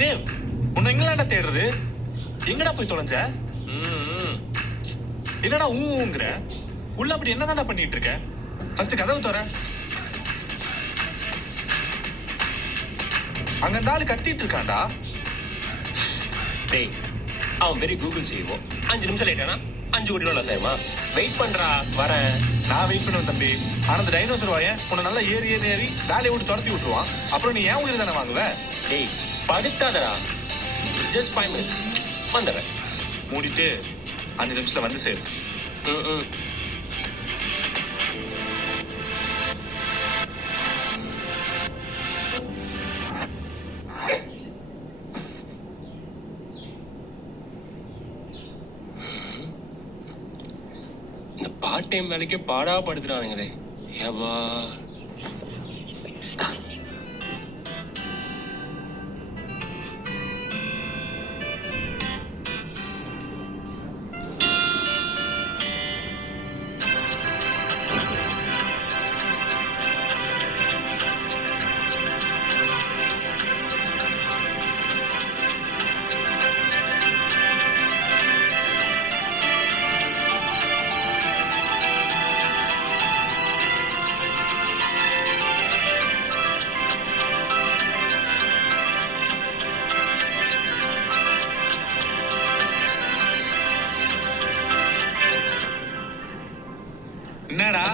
தேவ், உன்னை எங்களாண்டா தேடுறது? எங்கடா போய் தொலைஞ்ச? என்னடா ஊங்குற? உள்ள அப்படி என்னதான்டா பண்ணிட்டு இருக்க? ஃபர்ஸ்ட் கதவு தர. அங்க அந்த ஆளு கத்திட்டு இருக்கான்டா. டேய், அவன் பெரிய கூகுள் செய்வோம். 5 நிமிஷம் லேட்டானா 5 கோடி ரூபா செய்யுமா? வெயிட் பண்றா, வரேன். நான் வெயிட் பண்ணுவேன் தம்பி. ஆனா அந்த டைனோசர் வாயன் உன்னை நல்லா ஏறி வேலையை விட்டு துரத்தி விட்டுருவான். அப்புறம் நீ ஏன் உயிர் தானே வாங்குவ? டேய், படுத்தாதடா. ஜஸ்ட் 5 மினிட்ஸ் வந்துடுறேன். மூடிட்டு 5 நிமிஷத்துல வந்து சேரு. இந்த பார்ட் டைம் வேலைக்கே பாடா படுத்துறானுங்களே. ஏவா என்னடா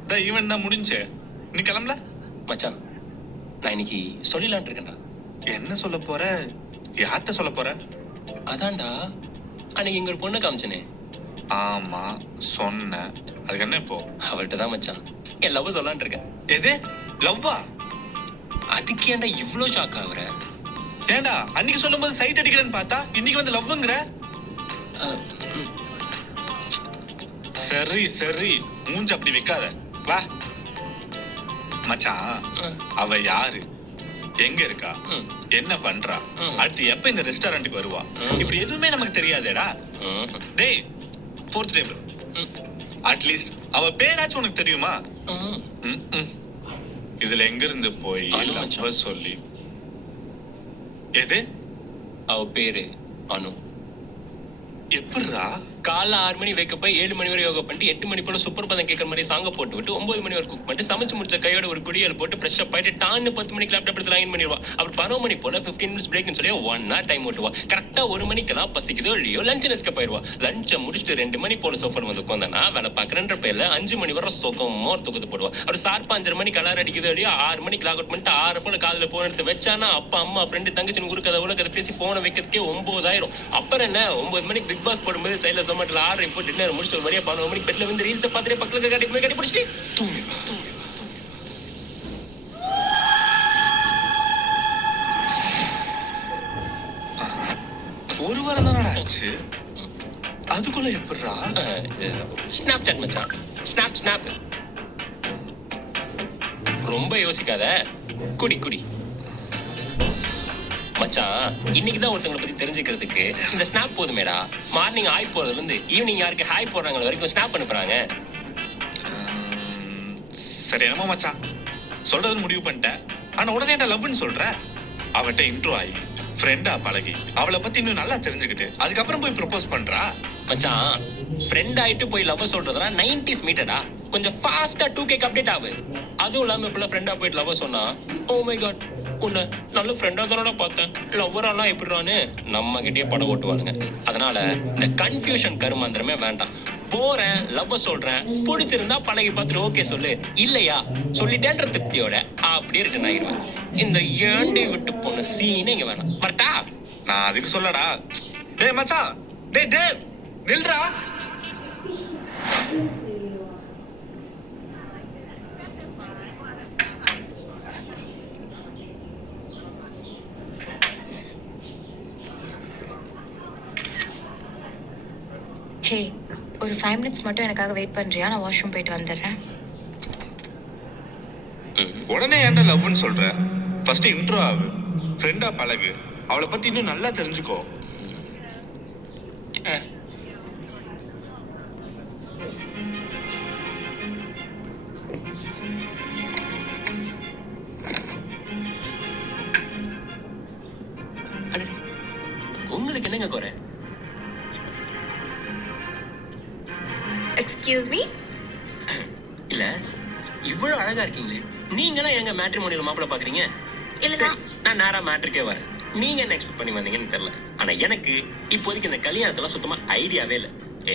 இந்த ஈவென்ட் தான் முடிஞ்சு, நீ கிளம்பல? மச்சான், நான் இன்னைக்கு சொல்லிடலான் இருக்கேன்டா. என்ன சொல்ல போற? யார்கிட்ட சொல்ல போற? அதான்டா அன்னைக்கு இங்க ஒரு பொண்ணை காமிச்சனே. ஆமா சொன்ன, அதுக்கு என்ன இப்போ? அவள்கிட்ட தான் மச்சான் என் லவ் சொல்லான் இருக்கேன். எது லவ்வா? அதுக்கு ஏன்டா இவ்ளோ ஷாக் ஆகுற? ஏண்டா அன்னைக்கு சொல்லும் போது சைட் அடிக்கிறேன்னு பார்த்தா இன்னைக்கு வந்து லவ்ங்கிற? சரி சரி, மூஞ்ச அப்படி வைக்காத, வா. மச்சான், அவ யாரு, எங்க இருக்கா, என்ன பண்றா, அடுத்து எப்ப இந்த ரெஸ்டாரண்ட்டுக்கு வருவா, இப்படி எதுவுமே நமக்கு தெரியாதேடா. டேய், 4th டேபிள், அட்லீஸ்ட் அவ பேராச்சும் உனக்கு தெரியுமா? இதுல எங்க இருந்து போய் சொல்லி? எது? அவ பேரு அனு. எப்படிரா? காலைல 6 மணி வைக்க போய் 7 மணி வரை யோகா பண்ணிட்டு 8 மணி போல சூப்பர் பதம் கேட்கற மாதிரி சாங்க போட்டு விட்டு 9 மணி வரை குக் பண்ணிட்டு சமைச்சு முடிச்ச கையோட ஒரு குடியல் போட்டு ஃப்ரெஷ் அப் ஆயிட்டு டான்னு 10 மணிக்கு லேப்டாப் எடுத்து லாகின் பண்ணிடுவா. அப்புறம் 11 மணி போல 15 மினிட்ஸ் பிரேக்னு சொல்லி 1 hour டைம் ஓட்டுவா. கரெக்டா 1 மணிக்கெல்லாம் பசிக்குதோ இல்லையோ லஞ்ச் நெஸ்க்கு போயிடுவா. லஞ்சை முடிச்சுட்டு 2 மணி போல சோஃபர் வந்து உட்காந்தானா வேலை பார்க்கறன்ற பேர்ல 5 மணி வரை சொகமா ஒரு தூக்கத்து போடுவா. அப்புறம் ஷார்ப்பா 5 மணிக்கு அலாரம் அடிக்குதோ இல்லையோ 6 மணிக்கு லாக் அவுட் பண்ணிட்டு 6 போல காதுல போன் எடுத்து வச்சானா அப்பா அம்மா ஃப்ரெண்டு தங்கச்சின்னு ஊருக்கதை உலகத்தை பேசி போன வைக்கிறதுக்கே 9 ஆயிரும். அப்புறம் என்ன 9 மணிக்கு பிக் பாஸ் போடும்போது சைட்ல சமட்டில் ஆர்டர் போட்டு டின்னர் முடிச்சு ஒரு வழியா 11 மணிக்கு பெட்ல வந்து ரீல்ஸ் பார்த்துட்டு பக்கத்துல கட்டி பிடிச்சிட்டு தூங்கிடுவேன். ஒரு வாரம் தானடா ஆச்சு, அதுக்குள்ள எப்படிரா? ஸ்னாப் சாட் மச்சான், ஸ்னாப். ரொம்ப யோசிக்காத, குடி மச்சான். இன்னைக்கு தான் ஒருத்தங்களை பத்தி தெரிஞ்சுக்கிறதுக்கு இந்த ஸ்னாப் போதுமேடா. மார்னிங் ஹாய் போறதுல இருந்து ஈவினிங் யாருக்கு ஹாய் போடுறாங்க வரைக்கும் ஸ்னாப் அனுப்புறாங்க. சரி என்னமோ மச்சான், சொல்றது முடிவு பண்ணிட்டேன். ஆனா உடனே என்ன லவ்னு சொல்ற? அவட்ட இன்ட்ரோ ஆகி ஃப்ரெண்டா பழகி அவளை பத்தி இன்னும் நல்லா தெரிஞ்சுக்கிட்டு அதுக்கப்புறம் போய் ப்ரொபோஸ் பண்றா. மச்சான், ஃப்ரெண்ட் ஆயிட்டு போய் லவ் சொல்றதுனா 90s மீட்டடா. கொஞ்சம் ஃபாஸ்டா 2K அப்டேட் ஆகு. அதுவும் இல்லாம இப்ப ஃப்ரெண்டா போயிட்டு லவ் சொன்னா ஓ மை காட் உன்னை நல்ல ஃப்ரெண்டா தானடா பார்த்தேன், லவ்வராலாம் எப்படிறான்னு நம்ம கிட்டே படம் ஓட்டுவானுங்க. அதனால இந்த கன்ஃபியூஷன் கருமாந்திரமே வேண்டாம். போறேன், லவ் சொல்றேன், பிடிச்சிருந்தா பழகி பார்த்துட்டு ஓகே சொல்லு, இல்லையா சொல்லிட்டேன்ற திருப்தியோட அப்படியே ரிட்டர்ன் ஆகிடுவேன். இந்த ஏண்டை விட்டு போன சீனே இங்க வேணாம். வரட்டா? நான் அதுக்கு சொல்லடா. டேய் மச்சான், டேய் தேவ் நில்றா. ஹே, ஒரு 5 மினிட்ஸ் மட்டும் எனக்காக வெயிட் பண்றியா? நான் வாஷ்ரூம் போயிட்டு வந்துடுறேன். உடனே ஏன்டா லவ்னு சொல்ற? ஃபர்ஸ்ட் இன்ட்ரோ ஆகு, ஃப்ரெண்டா பழகு, அவளை பத்தி இன்னும் நல்லா தெரிஞ்சுக்கோ. Excuse me. இல்ல இவ்வளவு அழகா இருக்கீங்களே, நீங்க எல்லாம் எங்க மேட்ரிமோனியல் மாப்பிள்ள பாக்குறீங்க? இல்ல நான் நேரா மேட்ருக்கே வரேன். நீங்க என்ன எக்ஸ்பெக்ட் பண்ணி வந்தீங்கன்னு தெரியல. ஆனா எனக்கு இப்போதைக்கு இந்த கல்யாணத்துல சுத்தமா ஐடியாவே இல்லை.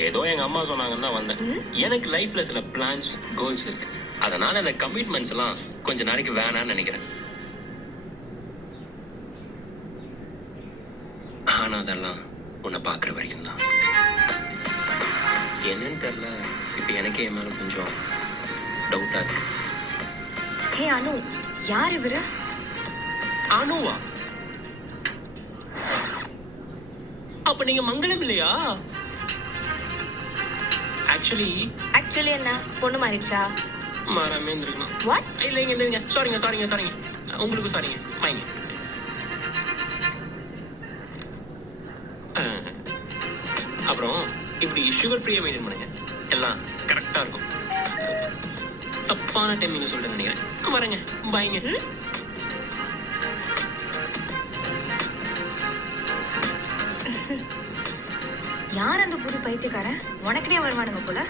ஏதோ எங்க அம்மா சொன்னாங்கன்னு தான் வந்தேன். எனக்கு லைஃப்ல சில பிளான்ஸ், கோல்ஸ் இருக்கு. அதனால இந்த கமிட்மெண்ட்ஸ் எல்லாம் கொஞ்ச நாளைக்கு வேணாம்னு நினைக்கிறேன். ஆனா அதெல்லாம் உன்னை பாக்குற வரைக்கும் தான். என்னன்னு தெரியல, இப்ப எனக்கே என் மேல கொஞ்சம் டவுட்டா இருக்கு. ஹே அனு, யார் இவரு? அனுவா? அப்ப நீங்க மங்களம் இல்லையா? ஆக்சுவலி என்ன பொண்ணு மாறிடுச்சா? மாறாமே இருந்திருக்கணும். வாட்? இல்லைங்க சாரிங்க. உங்களுக்கு சாரிங்க, வாங்க. அப்புறம் இப்படி சுகர் ஃப்ரீயா மெயின்டைன் பண்ணுங்க, எல்லாம் கரெக்டா இருக்கும். தப்பான டைமிங் சொல்லிட்டு நினைக்கிறேன். வரேங்க, பாய்ங்க. யார் அந்த புது பைத்தியக்காரன்? உனக்குனே வருவானுங்க போல.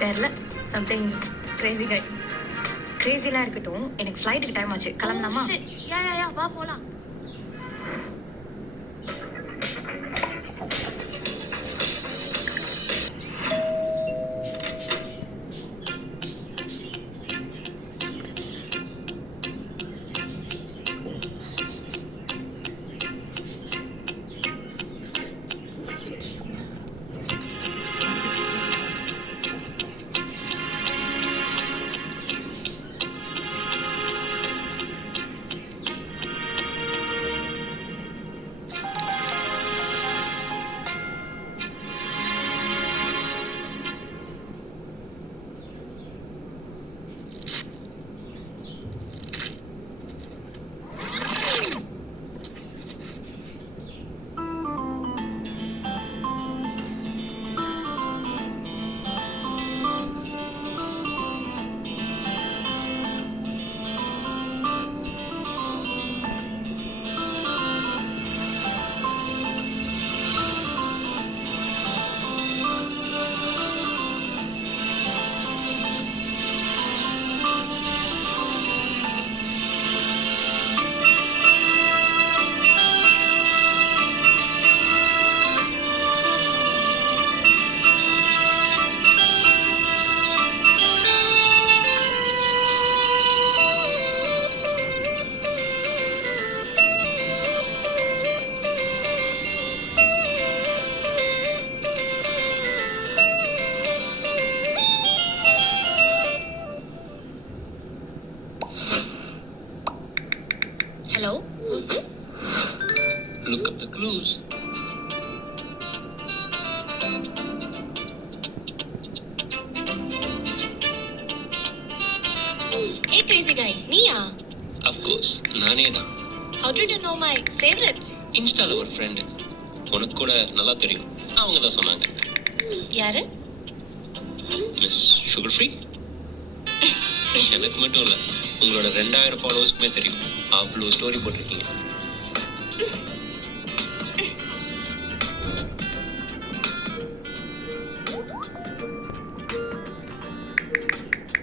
தெரியல, சம்திங் கிரேசி கை. கிரேசிலாம் இருக்கட்டும், எனக்கு ஃப்ளைட்டுக்கு டைம் ஆச்சு, கிளம்பலாமா? யா வா போலாம். Hello, who's this? Look up the clues. Hey crazy guy, நீயா? Of course, நானே தான். How did you know my favorites? இன்ஸ்டால ஒரு ஃப்ரெண்டு, உனக்கு கூட நல்லா தெரியும், அவங்க தான் சொன்னாங்க. யாரு? Miss sugar free. எனக்கு மட்டும் இல்லை, உங்களோட 2000 ஃபாலோவர்ஸ்க்குமே தெரியும். அவ்வளோ ஸ்டோரி போட்டிருக்கீங்க.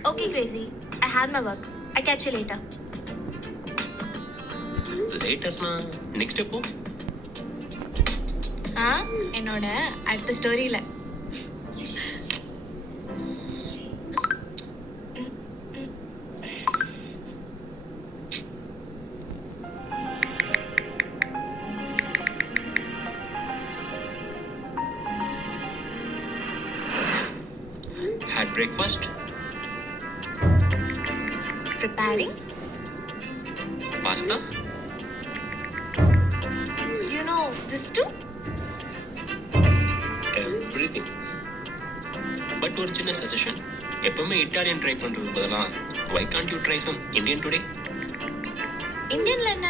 Okay crazy, I had my work. I'll catch you later. லேட்டர்னா நெக்ஸ்ட் எப்போ? என்னோட அடுத்த ஸ்டோரியில. Had breakfast? Preparing? Pasta? You know this too? Everything. But ஒரு சின்ன சஜஷன், எப்பவுமே இட்டாலியன் ட்ரை பண்றது பதிலா why can't you try some Indian today? இந்தியன்ல என்ன?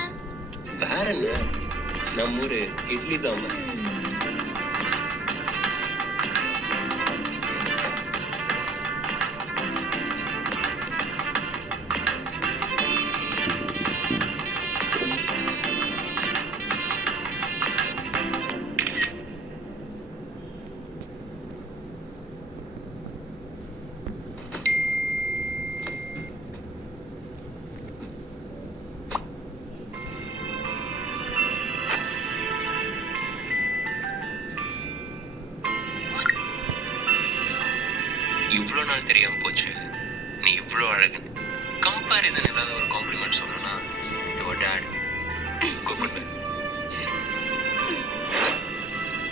வேற என்ன, நம்ம ஊரு இட்லி சாம்பார். இவ்வளோ நாள் தெரியாம போச்சு நீ இவ்வளோ அழகு. கம்பேரிசன் இல்லாத ஒரு காம்ப்ளிமெண்ட் சொல்லணும்னா யுவர் டேட் கூப்பிட்டு.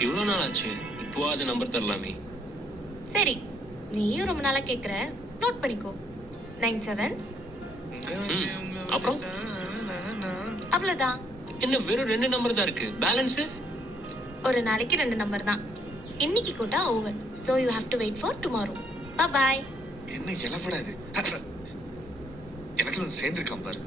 இவ்வளோ நாள் ஆச்சு, இப்போ அது நம்பர் தரலாமே. சரி, நீயும் ரொம்ப நாளா கேக்குற, நோட் பண்ணிக்கோ. 97. அப்புறம் அவ்வளவுதான். என்ன வெறும் 2 நம்பர் தான் இருக்கு, பேலன்ஸ் ஒரு நாளைக்கு 2 நம்பர் தான். இன்னைக்கு கூட்டா over. So you have to wait for tomorrow. Bye bye. என்ன இலப்படாது, எனக்கு வந்து சேர்ந்துருக்கான் பாரு.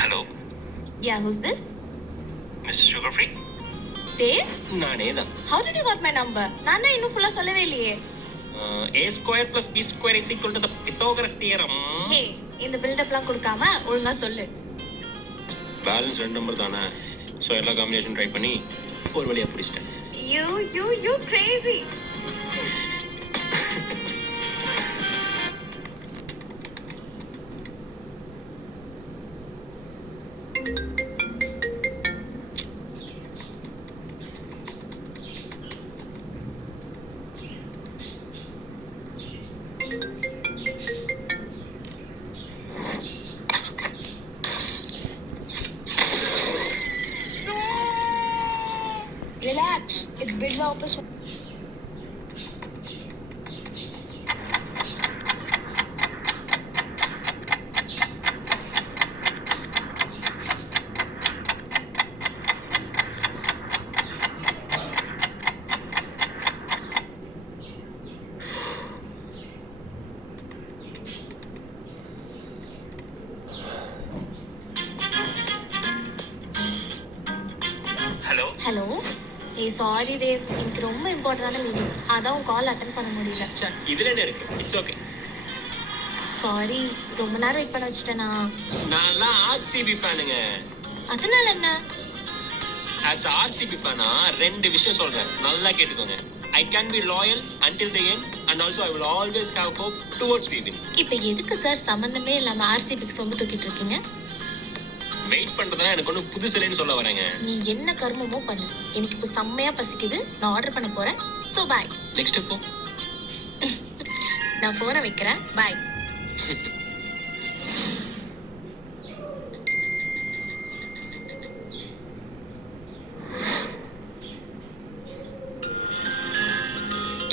Hello, Yeah, who's this? Miss sugar free. Dave? நானே தான். How did you got my number? நான் தான் இன்னும் ஃபுல்லா சொல்லவே இல்லையே. a² + b² = the Pythagoras theorem. Hey, இந்த பில்டப்லாம் கொடுக்காம ஒழுங்கா சொல்லு. பேலன்ஸ் 2 நம்பர் தானே, ஸோ எல்லா காம்பினேஷன் ட்ரை பண்ணி ஒரு வழியாக பிடிச்சிட்டேன். You crazy. Relax. It's Bidwa Opus. Hello. Hello. ஏய் சாரி தேவ், எனக்கு ரொம்ப இம்பார்ட்டன்டான மீட்டிங், அதான் உன் கால் அட்டன் பண்ண முடியல. இதில் என்ன இருக்கு, இட்ஸ் ஓகே. சாரி, ரொம்ப நேரம் வெயிட் பண்ண வச்சுட்டேனா? நான்லாம் ஆர்சிபி ஃபேனுங்க. அதனால என்ன? ஆஸ் ஆர்சிபி ஃபேனா 2 விஷயம் சொல்றேன், நல்லா கேட்டுக்கோங்க. I can be loyal until the end and also I will always have hope towards we win. இப்போ எதுக்கு சார் சம்பந்தமே இல்லாம ஆர்சிபிக்கு சொம்பு தூக்கிட்டு இருக்கீங்க? வெயிட் பண்றதா எனக்கு ஒன்றும் புதுசில்லைன்னு சொல்ல வரேங்க. நீ என்ன கர்மமோ பண்ணு, எனக்கு இப்போ செம்மையா பசிக்குது, நான் ஆர்டர் பண்ண போறேன். So bye. நெக்ஸ்ட் எப்போ? நான் ஃபோனை வைக்கிறேன், பாய்.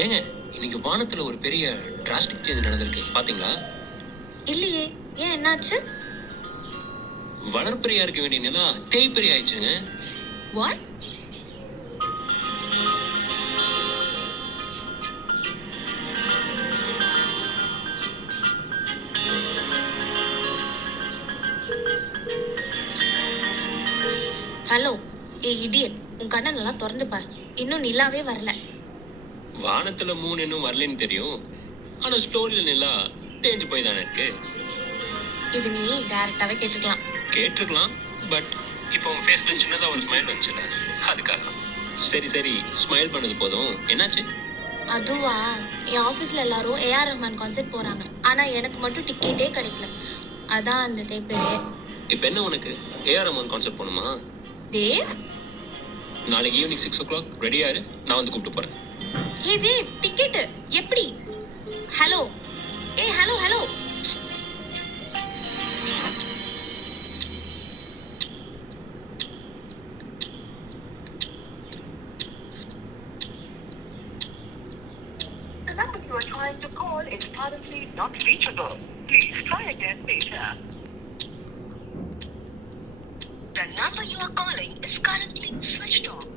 ஏங்க, இன்னைக்கு வானத்துல ஒரு பெரிய டிராஸ்டிக் சேஞ்ச் நடந்திருக்கு, பாத்தீங்களா? இல்லையே, ஏன் என்னாச்சு? வளர்ப்பிறையா இருக்க வேண்டிய நிலா தேய்பிறை ஆயிடுச்சுங்க. வாட்? ஹலோ, ஏ இடியட், உன் கண்ணை நல்லா திறந்து பாரு, இன்னும் நிலாவே வரல. வானத்துல 3 இன்னும் வரலன்னு தெரியும், ஆனா ஸ்டோரியில நிலா தேஞ்சு போய் தானே இருக்கு. இது நீ டைரக்டாவே கேட்டிருக்கலாம், பட் இப்போ உன் ஃபேஸ்ல சின்னதா ஒரு ஸ்மைல் வந்துச்சுல, அதுக்காக. சரி ஸ்மைல் பண்ணது போதும், என்னாச்சு? அதுவா, என் ஆஃபீஸ்ல எல்லாரும் ஏஆர் ரஹ்மான் கான்சர்ட் போறாங்க, ஆனா எனக்கு மட்டும் டிக்கெட்டே கிடைக்கல, அதான் அந்த தேய்பிறையே. இப்போ என்ன உனக்கு, ஏஆர் ரஹ்மான் கான்சர்ட் போகணுமா? தேவ், நாளைக்கு ஈவினிங் 6 o'clock ரெடியா இரு, நான் வந்து கூப்பிட்டு போறேன். ஹே தேவ், டிக்கெட் எப்படி? Hello, A hello. The number you are trying to call is currently not reachable. Please try again later. The number you are calling is currently switched off.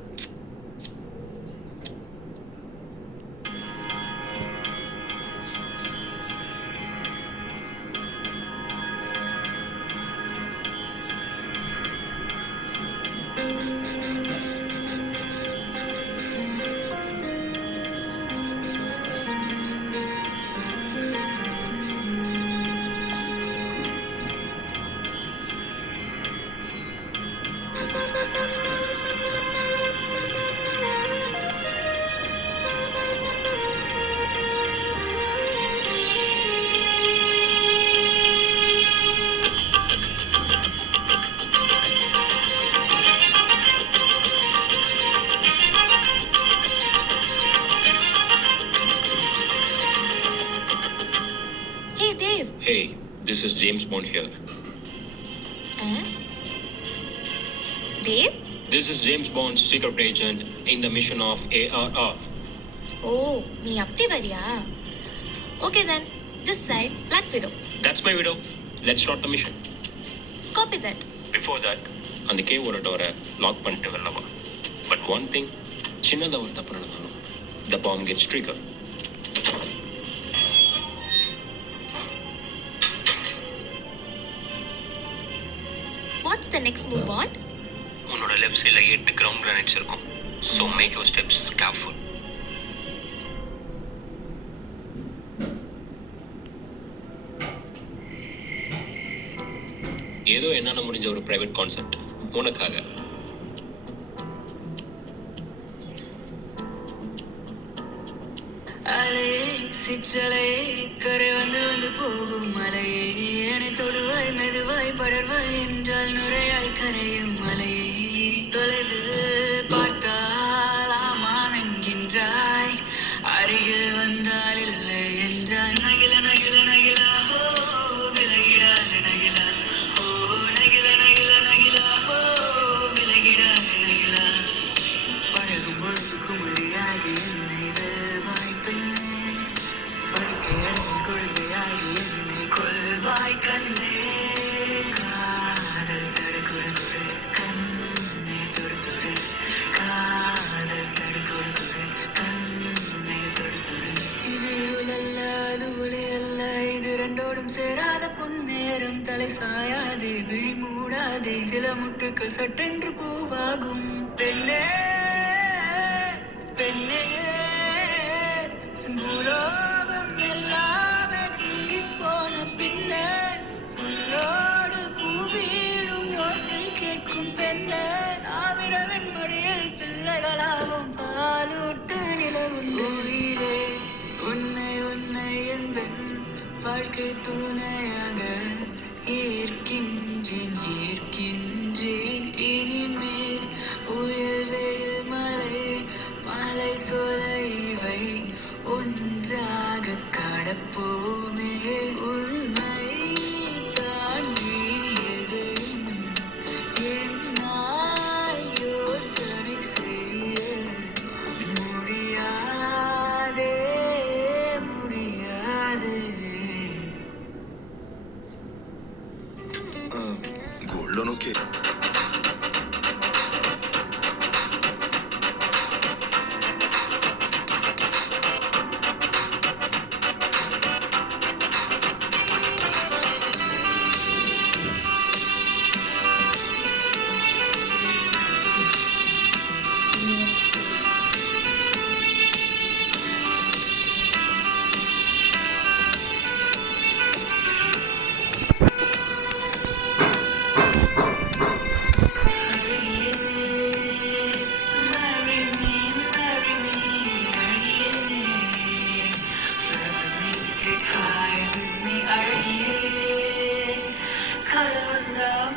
This is James Bond here. Dev This is James Bond's secret agent in the mission of ARR. ஓ நீ அப்படி வரியா okay then this side black widow That's my widow. Let's start the mission. Copy that Before that, அந்த கேவோட டோரை lock பண்ணிட்டு வரலவா. But one thing, சின்னதாக ஒரு தப்பு நடந்தாலும் the bomb gets triggered. What's the next move on உன்னோட லெஃப்ட் சைடில் 8 ground grenades இருக்கும். So make your steps careful. ஏதோ என்னால் முடிஞ்ச ஒரு ப்ரைவேட் கான்செப்ட் உனக்காக. அலையே சிற்றலையே கரை வந்து வந்து போகும் மலையே என்னை தொடுவாய் மெதுவாய் படர்வாய் என்றால் நுரையாய் கரையும் மலையே தொலைவில் பார்த்தால் ஆமாம் என்கின்றாய் அருகில் வந்தால் இல்லை என்றாய் நகில நகில நகிலா ஹோ விலகிடாது நகிலா ஹோ நகில நகில நகிலா ஹோ விலகிடாது நகிலா பழகும் பொழுது குமரியாகி என்னை வெல்வாய் பெண்ணே படுக்கையறையில் கொள்கையாகி என்னை கொள்வாய் கண்ணே காதல் சடுகுடுகுடு கண்ணே தொடுதுடு காதல் சடுகுடுகுடு கண்ணே தொடுதுடு இது இருளல்ல அது ஒளி அல்ல இது ரெண்டோடும் சேராத பொன்னேரம் தலை சாயாதே விழி மூடாதே சில முட்டுக்கள் சட்டென்று பூவாகும் பெண்ணே பெண்ணே பூலோகம் எல்லாமே தூங்கி போன பின்னே உன்னோடு பூவீழும் யோசை கேட்கும் பெண்ணே நாவிரவின் மடியில் பிள்ளைகளாகும் பாலூட்டு நிலவுண்டு உயிரே உன்னை உன்னை எந்த வாழ்க்கை துணையாக ஏற்கின்றேன் ஏற்கின்றேன் இனிமேல் புயல் வெயில் மலை மலை சோலை இவை ஒன்றாக கடப்போமே உன்னை தாண்டி எதையும் என்னால் யோசனை செய்ய முடியாதே முடியாதே गोल्ड लोन ओके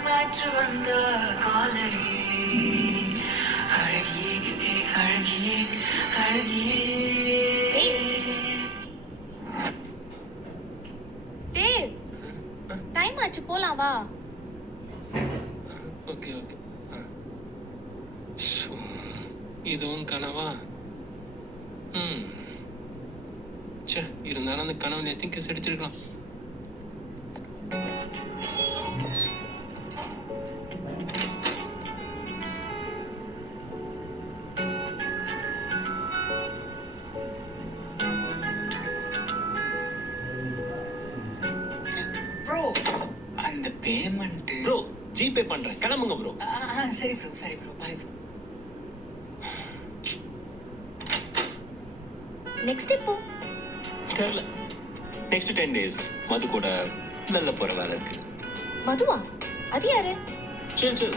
மாற்று வந்த காலடி அழகியே அழகியே அழகியே தேவ் டைம் ஆச்சு போலாம் வா ஓகே ஓகே. இதுவும் கனவா? சே, இருந்தாலும் அந்த கனவு நேற்று கிஸ் அடிச்சிருக்கலாம். ப்ரோ அந்த பேமெண்ட் ப்ரோ ஜிபே பண்றேன், கிளம்புங்க ப்ரோ. சரி ப்ரோ சரி ப்ரோ பாய் ப்ரோ. நெக்ஸ்ட் இப்போ தெரியல. நெக்ஸ்ட் 10 days மது கூட வெளில போற வேலை இருக்கு. மதுவா அது யாரு சரி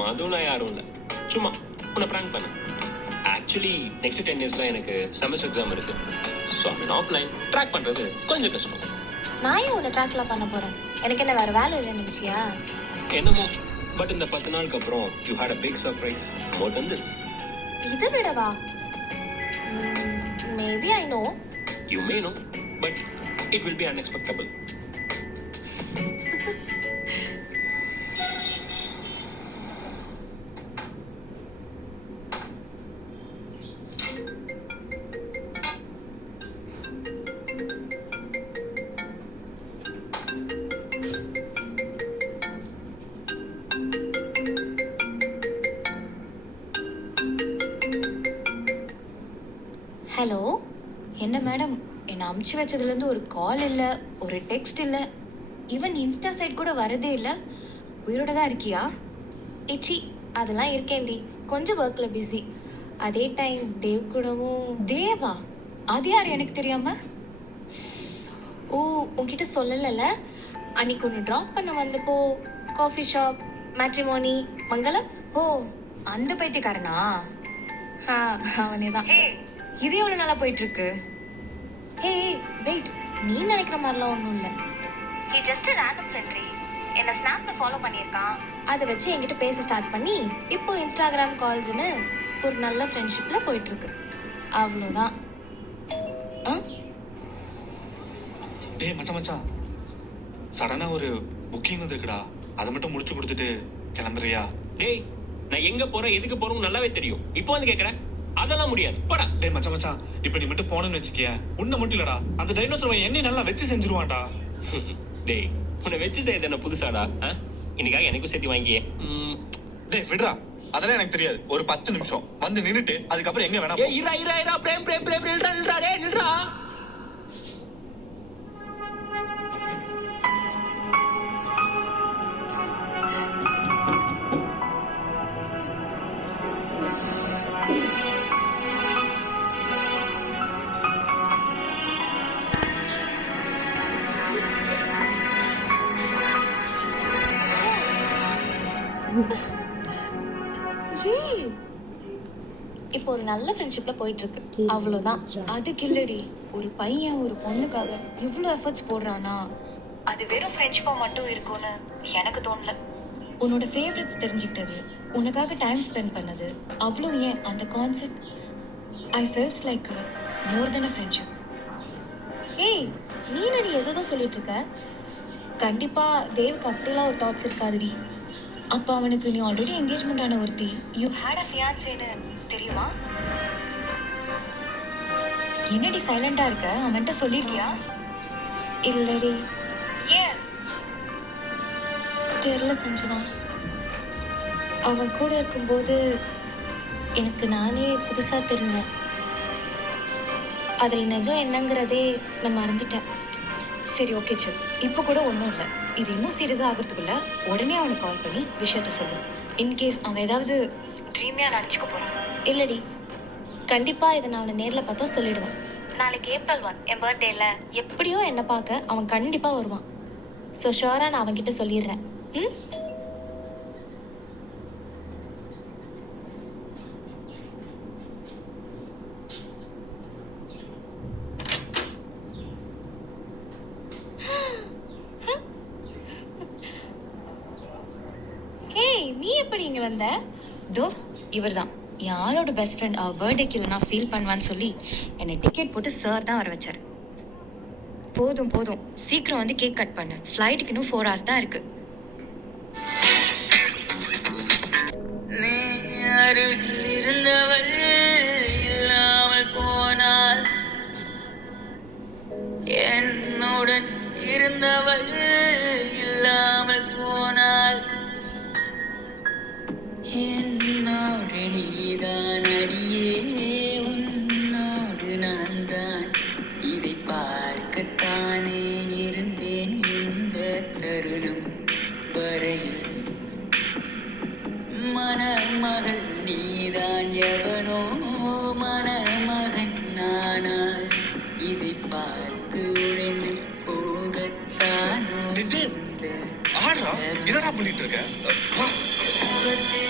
மதுலாம் யாரும் இல்லை, சும்மா உன்னை ப்ராங்க் பண்ண. ஆக்சுவலி நெக்ஸ்ட் 10 daysல எனக்கு செமஸ்டர் எக்ஸாம் இருக்கு. So I mean offline track பண்றது கொஞ்சம் கஷ்டம். நான் ஏன் உன்னை ட்ராக்லாம் பண்ண போறேன், எனக்கு என்ன வேற வேலை இல்லைன்னு நினைச்சியா? என்னமோ, பட் இந்த 10 நாளுக்கு அப்புறம் you had a big surprise more than this. இதை விடவா? Maybe I know. You may know, but it will be unexpectable. அமுச்சு வச்சதுலேருந்து ஒரு கால் இல்லை, ஒரு டெக்ஸ்ட் இல்லை, ஈவன் இன்ஸ்டா சைட் கூட வரதே இல்லை. உயிரோட தான் இருக்கியா? இச்சி அதெல்லாம் இருக்கேன்டி, கொஞ்சம் ஒர்க்கில் பிஸி. அதே டைம் தேவ் கூடவும். தேவா? அது யார் எனக்கு தெரியாம? ஓ, உன்கிட்ட சொல்லலைல்ல, அன்னைக்கு ஒன்று ட்ராப் பண்ண வந்தப்போ காஃபி ஷாப், மேட்ரிமோனி, மங்களம். ஓ, அந்த பைத்தியக்காரனா? அவனே தான். இது எவ்வளோ நல்லா போயிட்டு இருக்கு? ஹே வெயிட், நீ நினைக்கிற மாதிரிலாம் ஒன்றும் இல்லை. நீ ஜஸ்ட் ரேண்டம் ஃப்ரெண்ட்ரி. என்ன ஸ்னாப்ல ஃபாலோ பண்ணியிருக்கான். அதை வச்சு என்கிட்ட பேச ஸ்டார்ட் பண்ணி இப்போ இன்ஸ்டாகிராம் கால்ஸ்னு ஒரு நல்ல ஃப்ரெண்ட்ஷிப்பில் போயிட்டுருக்கு. அவ்வளோதான். டேய் மச்சான் சடனா ஒரு புக்கிங் வந்திருக்குடா, அதை மட்டும் முடிச்சு கொடுத்துட்டு கிளம்புறியா? டேய், நான் எங்க போறேன் எதுக்கு போறோம்னு நல்லாவே தெரியும். இப்போ வந்து கேக்குறேன், அதெல்லாம் முடியாது, போடா. டேய் மச்சான் இப்ப நீ மட்டும் போனேன்னு வச்சுக்கிய, உன்னை மட்டும் இல்லடா, அந்த டைனோசர் என்னை நல்லா வச்சு செஞ்சிருவான்டா. டேய், உன்னை வச்சு செய்யறது என்ன புதுசாடா? இன்னைக்காக எனக்கும் சேர்த்து வாங்கியே. டேய் விடுறா, அதெல்லாம் எனக்கு தெரியாது. ஒரு 10 நிமிஷம் வந்து நின்னுட்டு அதுக்கப்புறம் எங்க வேணா ஏய், இரா பிரேம் நில்றா டேய் நில்றா. இப்போ ஒரு நல்ல ஃப்ரெண்ட்ஷிப்பில் போயிட்டுருக்கு, அவ்வளோதான். அதுக்கு இல்லடி, ஒரு பையன் ஒரு பொண்ணுக்காக இவ்வளோ எஃபர்ட்ஸ் போடுறானா, அது வெறும் ஃப்ரெண்ட்ஷிப்பா மட்டும் இருக்கும்னு எனக்கு தோணல. உன்னோட ஃபேவரட்ஸ் தெரிஞ்சுக்கிட்டது, உனக்காக டைம் ஸ்பெண்ட் பண்ணது, அவ்வளோ ஏன் அந்த concept I feels like more then a friendship. ஏய், நீ எதுவும் சொல்லிட்டு இருக்க? கண்டிப்பா தேவுக்கு அப்படிலாம் ஒரு தாட்ஸ் இருக்காதுடி. அப்போ அவனுக்கு நீ ஆல்ரெடி என்கேஜ்மெண்ட் ஆன ஒருத்தி, யூ ஹேட் அ ஃபியான்சேன்னு தெரியுமா? என்னடி சைலண்டா இருக்க? அவன்கிட்ட சொல்லிட்டியா? இல்லடி. ஏன் தெரியல சஞ்சனா. அவன் கூட இருக்கும்போது எனக்கு நானே புதுசாக தெரிஞ்சேன். அதில் நிஜம் என்னங்கிறதே நான் மறந்துட்டேன். சரி ஓகே சரி, இப்போ கூட ஒன்றும் இல்லை. இது இன்னும் சீரியஸாக ஆகிறதுக்குள்ள உடனே அவனுக்கு கால் பண்ணி விஷயத்த சொல்லு. இன்கேஸ் அவன் ஏதாவது ட்ரீமியாக நினச்சிக்க போகிறான். இல்லடி, கண்டிப்பாக இதை நான் அவனை நேரில் பார்த்தா சொல்லிடுவேன். நாளைக்கு April 1 என் பர்த்டேல எப்படியோ என்னை பார்க்க அவன் கண்டிப்பாக வருவான். ஸோ ஷோராக நான் அவன்கிட்ட சொல்லிடுறேன். ம். நீ எப்படி இங்க வந்த? தோ இவர் தான் என் ஆளோட பெஸ்ட் ஃப்ரெண்ட். அவள் பர்த்டேக்கு இல்லைனா ஃபீல் பண்ணுவான்னு சொல்லி என்னை டிக்கெட் போட்டு சார் தான் வர வச்சார். போதும் போதும், சீக்கிரம் வந்து கேக் கட் பண்ணு. ஃப்ளைட்டுக்கு இன்னும் 4 hours தான் இருக்கு. நீ அருகில் இருந்தவள் இல்லாமல் போனால், என்னுடன் இருந்தவள் இல்லாமல் போனால், என்னோடு நீதான் அடியே, உன்னோடு நான் தான். இதை பார்க்கத்தானே இருந்தேன் இந்த தருணம் வரையில். மணமகள் நீதான் எவனோ மணமகன் நானால், இதை பார்த்து உடைந்து போகத்தானோ நித்து, ஆடுறா, என்னடா பண்ணிட்டு இருக்க? வா. முகத்தே